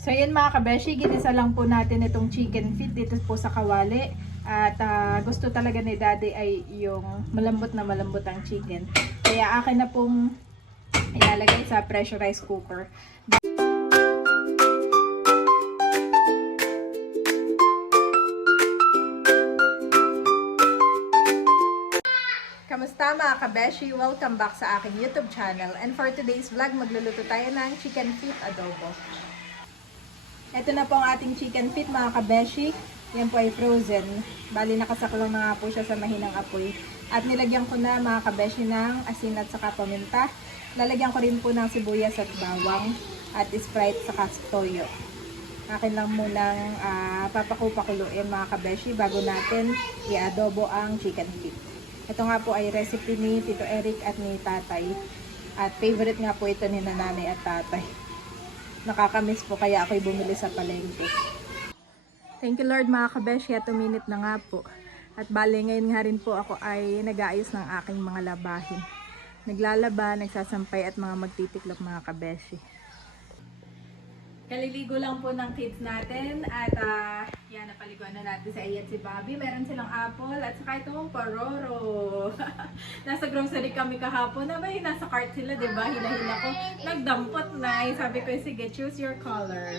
So yun mga kabeshi, ginisa lang po natin itong chicken feet dito po sa kawali. At gusto talaga ni daddy ay yung malambot na malambot ang chicken. Kaya akin na pong ilalagay sa pressurized cooker. Kamusta mga kabeshi? Welcome back sa aking YouTube channel. And for today's vlog, magluluto tayo ng chicken feet adobo. Ito na po ang ating chicken feet mga kabeshi. Yan po ay frozen. Bali nakasaklaw na nga po siya sa mahinang apoy. At nilagyan ko na mga kabeshi ng asin at saka paminta. Lalagyan ko rin po ng sibuyas at bawang at Sprite saka toyo. Akin lang munang papakuluin mga kabeshi bago natin i-adobo ang chicken feet. Ito nga po ay recipe ni Tito Eric at ni Tatay. At favorite nga po ito ni Nanay at Tatay. Nakakamiss po kaya ako'y bumili sa palengke. Thank you Lord mga kabeshi at 2 minute na nga po. At bale ngayon nga rin po ako ay nag-aayos ng aking mga labahin. Naglalaba, nagsasampay at mga magtitiklop mga kabeshi. Kaliligo lang po ng kids natin at yan, napaliguan na natin sa Iya at si Bobby. Meron silang apple at saka itong pororo. Nasa grocery kami kahapon. Abay, nasa cart sila, diba? Hila-hila ko. Nagdampot na. Sabi ko, sige, choose your color.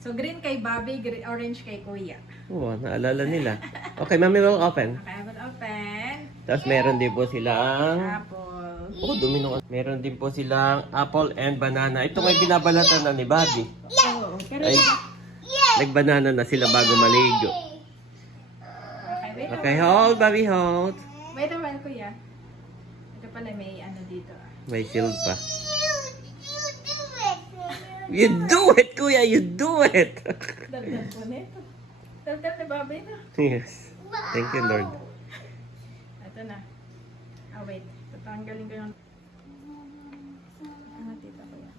So, green kay Bobby, orange kay Kuya. Oo, naalala nila. Okay, Mami will open. Okay, I will open. Tapos meron din po silang... Apple. Oh, dumino. Meron din po silang apple and banana. Ito may binabalatan na ni Bobby. Oo, pero Ay, nagbanana na sila bago maligo. wait Okay, hold, Bobby, hold. Wait a while, Kuya. Ito pala may ano dito. May shield pa. You do it, Kuya! You do it! Dagdag po nito. Dagdag ni Bobby na. Yes. Thank you, Lord. Ito na. Wait. Tatanggalin ko yung... tita ko yan.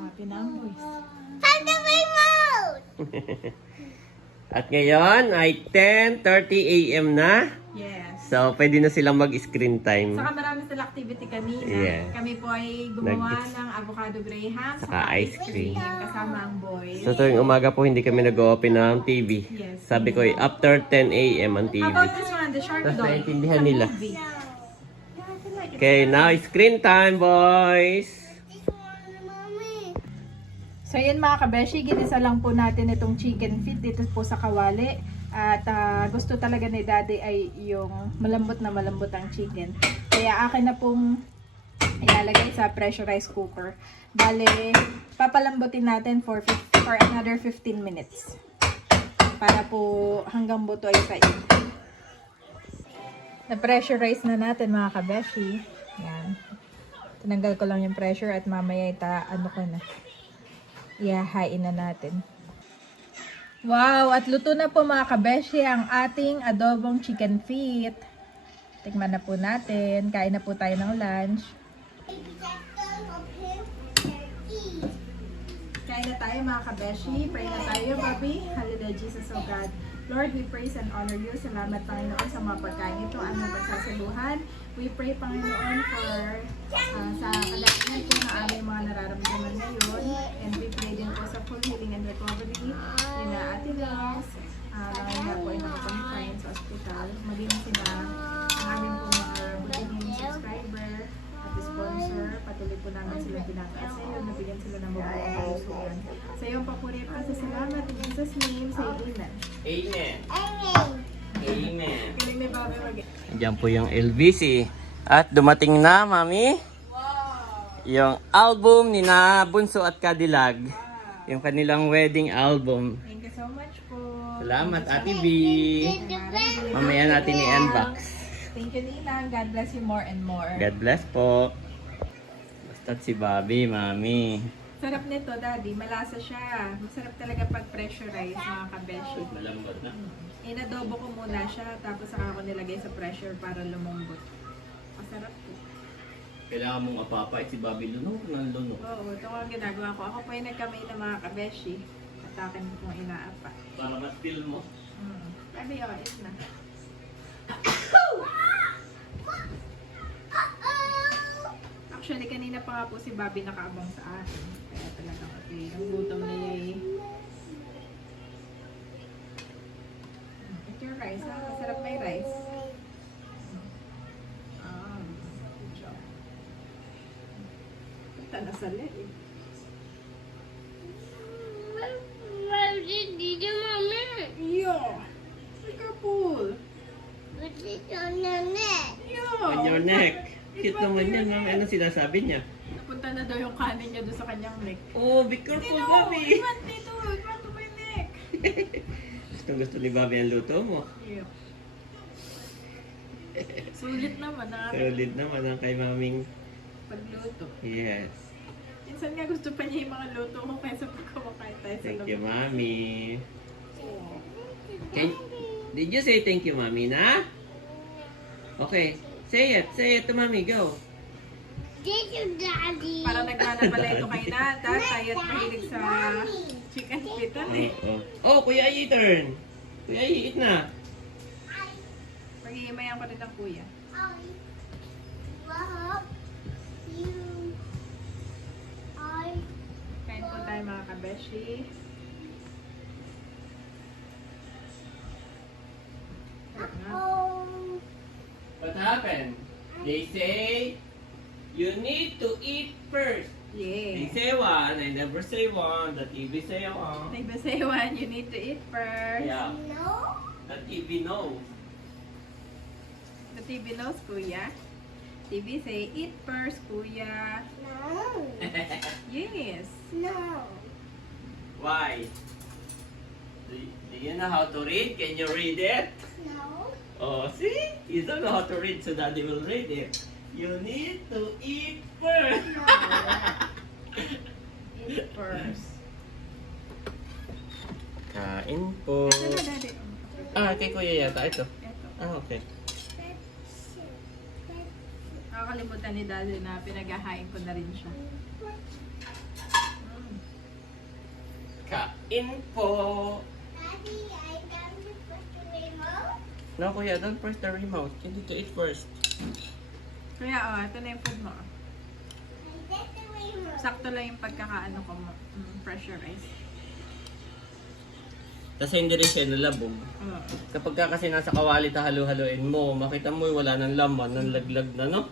Happy na ang voice. At ngayon ay 10:30 AM na. Yes. So, pwede na silang mag-screen time. Saka marami silang activity kanina. Yeah. Kami po ay gumawa ng avocado graham Saka ice cream. kasama ang boys. So, tuwing umaga po hindi kami nag-open ng TV. Yes. Sabi ko, after 10 AM ang TV. How about this one, the shark Tapos dog? naiintindihan Sa nila. movie. Okay, now screen time, boys! So yun mga kabeshi, ginisa lang po natin itong chicken feet dito po sa kawali. At gusto talaga ni daddy ay yung malambot na malambot ang chicken. Kaya akin na pong ilalagay sa pressurized cooker. Bale, papalambutin natin for another 15 minutes. Para po hanggang buto ay saig. Na-pressurize na natin mga kabeshi. Yan. Tinanggal ko lang yung pressure at mamaya ano ko na. Ihahain na natin. Wow! At luto na po mga kabeshi ang ating adobong chicken feet. Tikman na po natin. Kain na po tayo ng lunch. Kain na tayo mga kabeshi. Pray na tayo, Bobby. Hallelujah, Jesus, O God. Lord, we praise and honor you. Salamat, Panginoon, sa mga pagkain ito. Aming pagsasaluhan. We pray, Panginoon, for sa kalagayan po ng aming mga nararamdaman ngayon. And we pray din po sa full healing and recovery. Yun na Ate Ross. Nangyayon po ay nakakonfine sa hospital. Maging sila ang aming po mga butihing subscriber at sponsor. Patuloy po namin silang pinataas sa iyo. Nabigyan sila ng mabuong kalusugan. Sa iyo, papuri at pasasalamat. In Jesus' name, say amen. Amen. Amen. Galing ni Bobby mag- Diyan po yung LBC. At dumating na, Mami. Wow! Yung album ni na Bunso at Kadilag. Yung kanilang wedding album. Thank you so much po. Salamat, Ate B. Mamaya natin i-unbox. Thank you, Ninang. God bless you more and more. God bless po. Basta't si Bobby, Mami. Sarap nito, Daddy. Malasa siya. Masarap talaga pag pressurize, mga kabeshi. Malambot na. Inadobo ko muna siya, tapos saka ako nilagay sa pressure para lumambot. Masarap po. Kailangan mong apapait si Bobby lunok ng lunok. Oo, ito ang ginagawa ko. Ako po yung nagkamay ng mga kabeshi. At akin pong inaapa. Para mas-feel mo. Sabi, is na. Actually, kanina pa nga po si Bobby nakaabang sa akin. Kaya talaga okay. Ang gutom na yay. Eat your rice, ha? Masarap may rice. Good job. Punta na sa leg. Did you, mommy? Yeah! Careful! Put it on your neck. Yeah! On your neck. Cute naman yan, ma'am. Ano sinasabi niya? Napunta na daw yung kanin niya doon sa kanyang neck. Oh, be careful, Bobby. Iwan dito! Iwan to my neck! Gusto ni Bobby ang luto mo. Yeah. Sulit naman ang aking Solid naman ang kay maming. pagluto. Yes. Minsan nga gusto pa niya yung mga luto ko kaysa pag kumakain tayo sa Thank labas. you, Mommy. Oo. Did you say thank you, Mommy, na? Okay. Say it. Say it to Mommy. Go. Did you, Daddy? Parang nagmana pala ito kay Nata, tayo't mahilig sa chicken pita eh. Oh, Kuya Ai, turn. Kuya Ai, eat na. Pag-iimayan ko rin ng kuya. Well, you, Kain po tayo mga kabeshi. Sarap na. What happened? They say you need to eat first. They Yeah. say one. I never say one. The TV say one. Nagbasayawan, you need to eat first. Yeah. no? The TV knows. The TV knows, kuya. TV say, eat first, kuya. No. Yes. No. Why? Do you know how to read? Can you read it? No. Oh, see? You don't know how to read, so Daddy will read it. You need to eat first. Eat first. Kain po. Ito na, daddy. Ah, kay Kuya yata ito. Ito. Ah, okay. Nakakalimutan ni daddy na pinaghahain ko na rin siya. Kain po. Daddy, I can't put the remote. No, Kuya, don't press the remote. You need to eat first. Kuya, oh, ito na yung food mo. I get the remote. Sakto lang yung pagkakaano ko mo. Pressurize. Kasi hindi rin siya nalabog. Oo. Kapag ka kasi nasa kawali halo-haloin mo, makita mo wala nang laman, nang laglag na, no?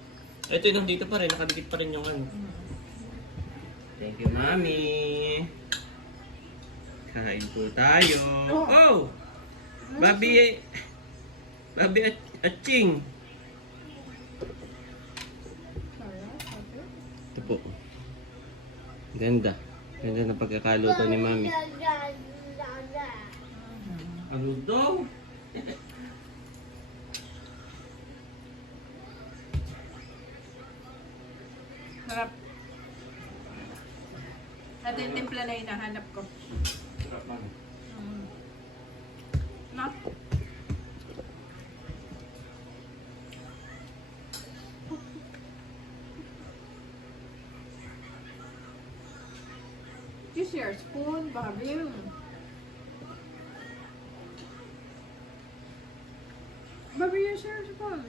Ito yung nandito pa rin, nakadikit pa rin yung ano. Thank you, Mami. Kain po tayo. Oh! Babi at Ching. Ito po. Ganda. Ganda ng pagkakaluto ni Mami. Ano daw? Sarap. Ito yung timpla na hinahanap ko. No? Use your spoon, Bobby. Bobby, use your spoon.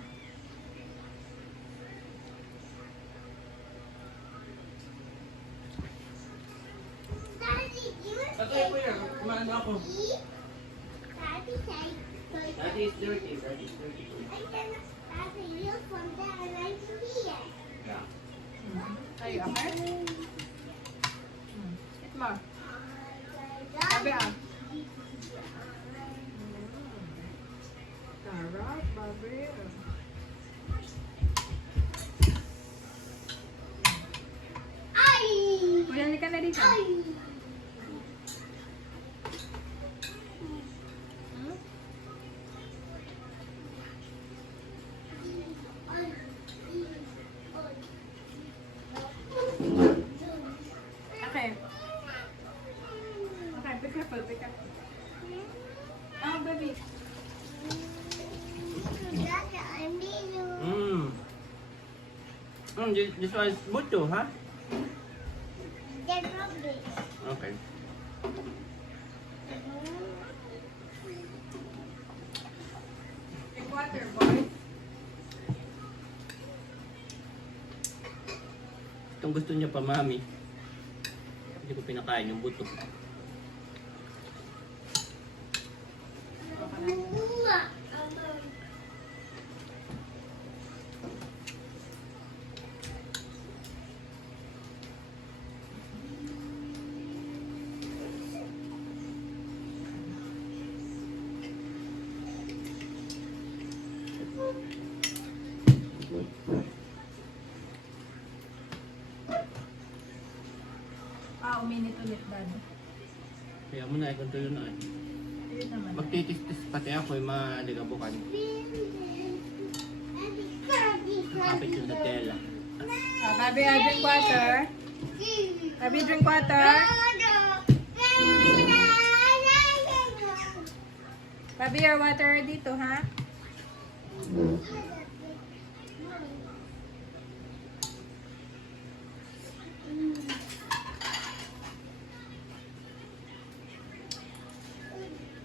Daddy, you Patay po yan. Kumain ako. eat? Daddy, say, Daddy is dirty. Daddy is dirty. I cannot have a you from there and I'm here. Yeah. Are you okay? Eat more. Bobby, ah. Sarap, Bobby. Ay! Kuya, halika na dito. Ay! Hmm? Okay. Okay, be careful, be careful. Oh, baby. Daddy, I need you. This one is buto, huh? Get from this. Okay. Take water, boy. Gustong gusto niya pa, mami. Hindi ko pinakain yung buto. Uminit ulit ba? Kaya mo na, kung tuyo na eh. Ayun naman. Magtitis-tis pati ako yung maligabukan. Kapit yung sa tela. Baby, drink water. Baby, drink water. Baby, your water dito, ha?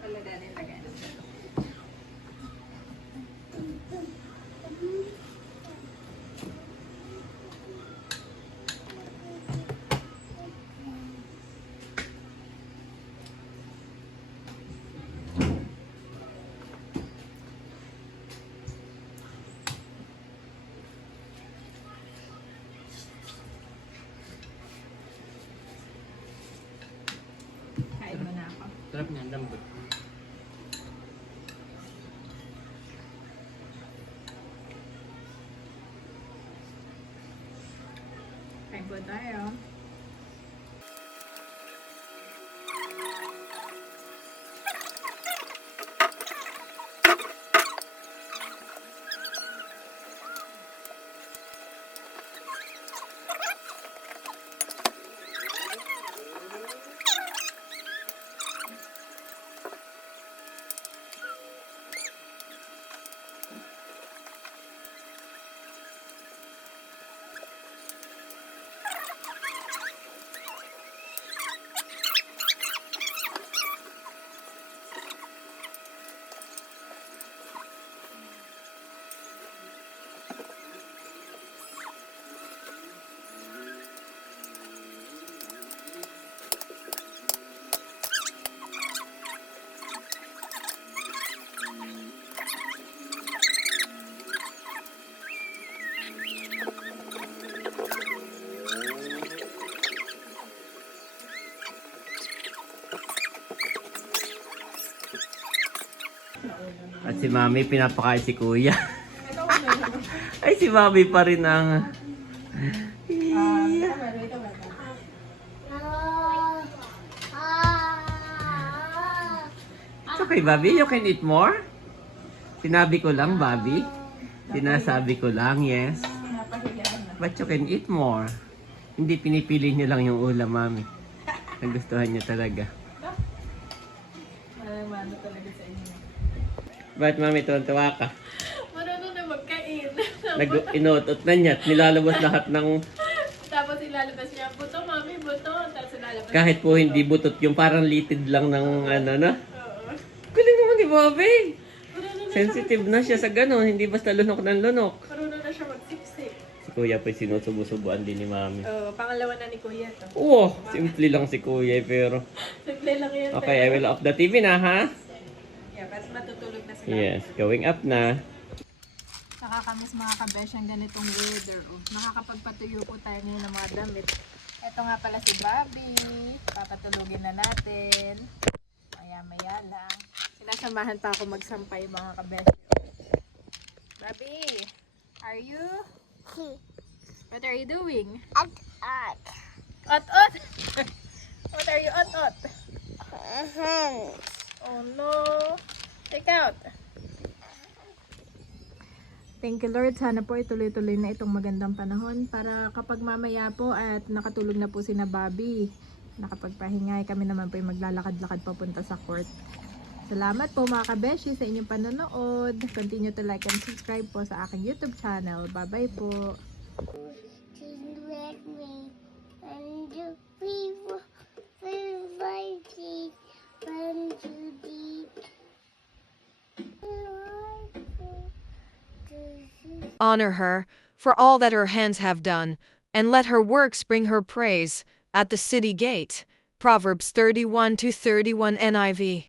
Wala na rin lagay ng dito. Kain mo na ako. Sarap niya, lambot. Kain po tayo. At si mami, pinapakain si kuya. Ay, si mami pa rin ang... It's okay, Bobby. You can eat more. Sinabi ko lang, Bobby. Sinasabi ko lang, yes. But you can eat more. Hindi pinipili niyo lang yung ulam, mami. Nagustuhan niyo talaga. Ano talaga sa inyo? Ba't mami, tuwan-tuwa ka? Marunong na magkain. Inutot na niya at nilalabas lahat ng... Tapos ilalabas niya, buto mami, buto. Tapos ilalabas Kahit po hindi butot, yung parang litid lang ng ano na. Oo. Galing naman ni Bobby. Marunong na Sensitive na siya sa gano'n, hindi basta lunok ng lunok. Marunong na siya magsiksik. Si kuya po sinusubo-subuan din ni mami. Oo, pangalawa na ni Kuya to. Oo, simple lang si kuya pero... Simple lang yan. Okay, I will off the TV na ha? Yeah, mas matutulog na sila. Yes, going up na. Nakakamiss mga kabesh ang ganitong weather. Oh. Nakakapagpatuyo po tayo ngayon ng mga damit. Ito nga pala si Bobby. Papatulugin na natin. Maya-maya lang. Sinasamahan pa ako magsampay mga kabesh. Bobby, are you? What are you doing? At. Ot-ot! What are you ot-ot? Oh no! Take out! Thank you Lord. Sana po ituloy-tuloy na itong magandang panahon para kapag mamaya po at nakatulog na po si na Bobby, nakapagpahingay, kami naman po yung maglalakad-lakad papunta sa court. Salamat po mga kabeshi sa inyong panonood. Continue to like and subscribe po sa aking YouTube channel. Bye-bye po! Let me and the people fighting from too deep. Honor her for all that her hands have done, and let her works bring her praise at the city gate. Proverbs 31 to 31 NIV.